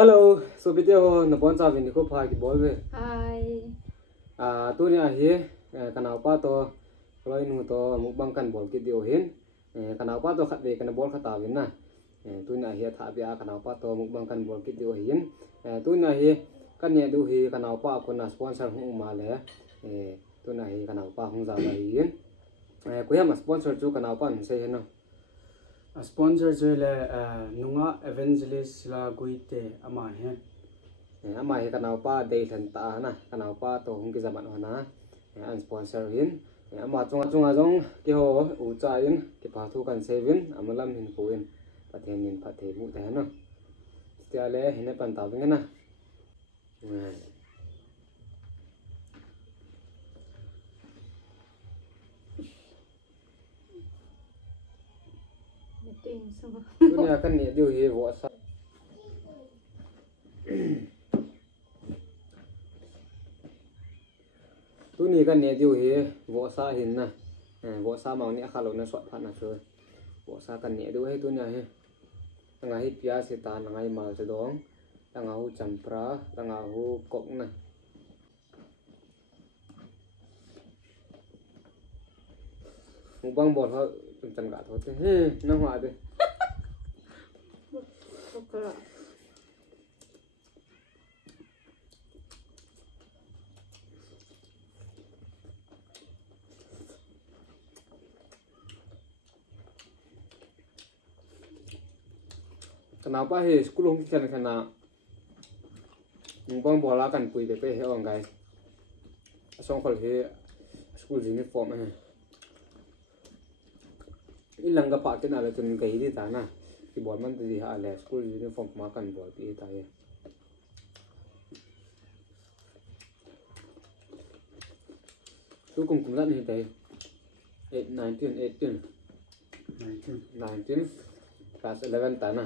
Hello, so video na bon sa vin ko pha ki bol ve. Hai. Tu ni a hi kanau pa to loi nu to mukbang kan bol ki dio hin. Kanau pa to khat ve kan bol khata vin na. Tu ni a hi tha bia kanau pa to mukbang kan bol ki dio hin. Tu ni a hi kan ne du hi kanau pa ko na sponsor hu ma le. Tu ni a hi kanau pa hung za la hin. Ko ya ma sponsor chu kanau pa se hin no. Sponsor le nunga evangelist la guite ama he ama he kanau pa dei than ta na kanau pa to hung ki zaman na an sponsor hin ama chunga jong ki ho u cha in ki pa thu kan sevin amalam hin puin pathen nin pathe mu ta no stiale hine pan ta ngena dunia kan ni diu hi wo sa tu ni kan ne diu hi wo sa hin na wo sa mau ni khalo na sot phan na chu wo sa kan ne diu hi tu nya hi nga hi pia se ta ngai mal se dong tanga hu champra tanga hu kok na mukbang bol ha chan ga tho te he na hwa de kenapa he school hong kian kana mukbang bola kan pui pe he ong gai song khol he school uniform he ilang ga pa ken ala tun gai di ta na ki bol man di ha le school uniform ma kan bol pi ta ye tu kum kum la ni dai 18 class 11 ta na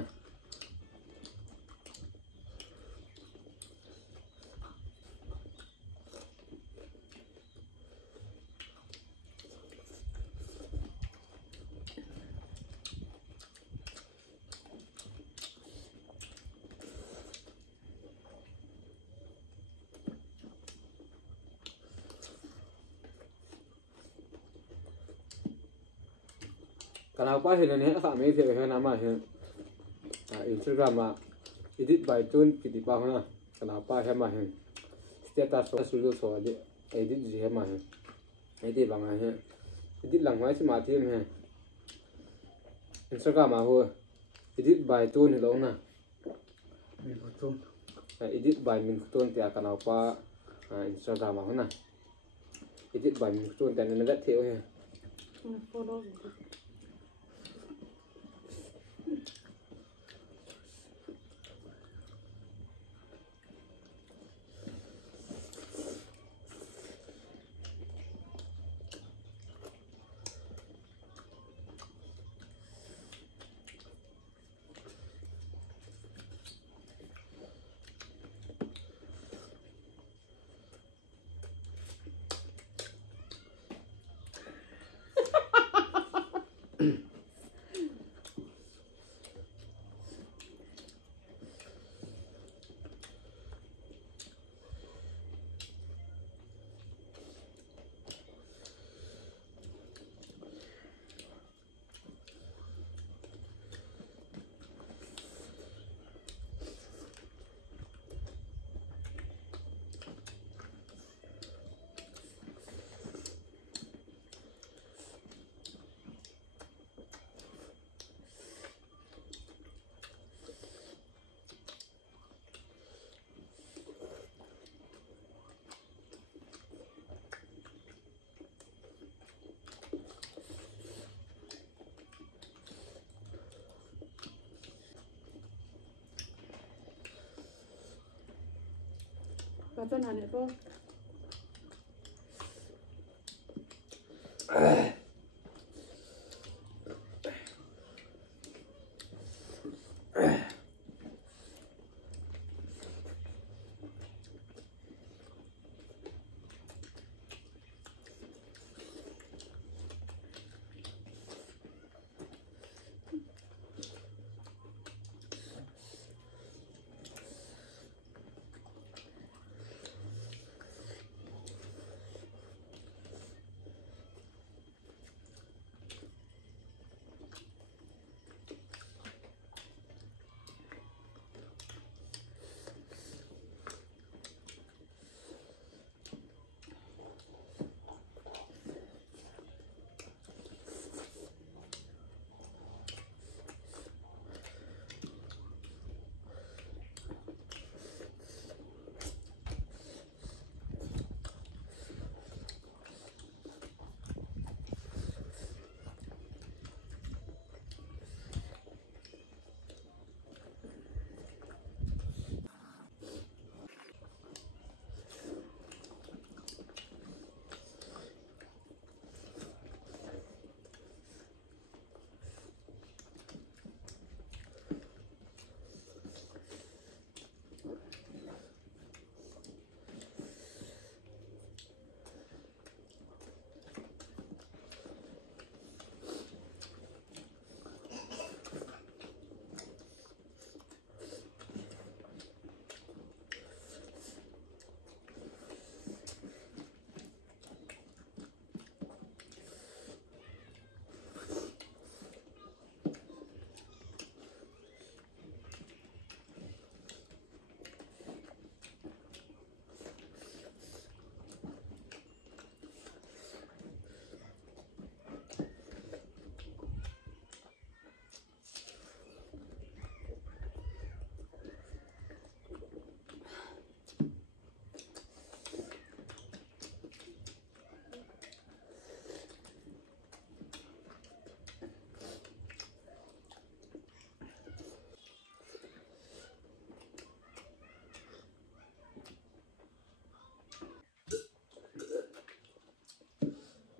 kenapa ini aka me the he na ma he Instagram ma edit by tun kiti pa hona kenapa he ma he status so de edit ji he ma he edit bang he edit lang mai ma thi he Instagram ma ho edit by tun hi lo na mi photo edit by min tun tia kenapa Instagram ma hona edit by min tun tan na da theo he Baca nane po.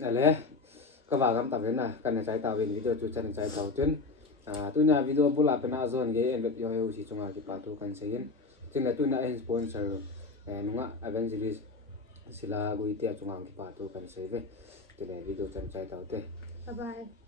ale ka wa gam ta ve na kan chai ta ve video chu chan chai tau chen tu na video bula pe na zone ge en web yo yo si chunga ki pa tu kan sein chinga tu na en sponsor nunga evangelist sila guitia chunga ki pa tu kan sei ve te video chan chai tau te Bye bye.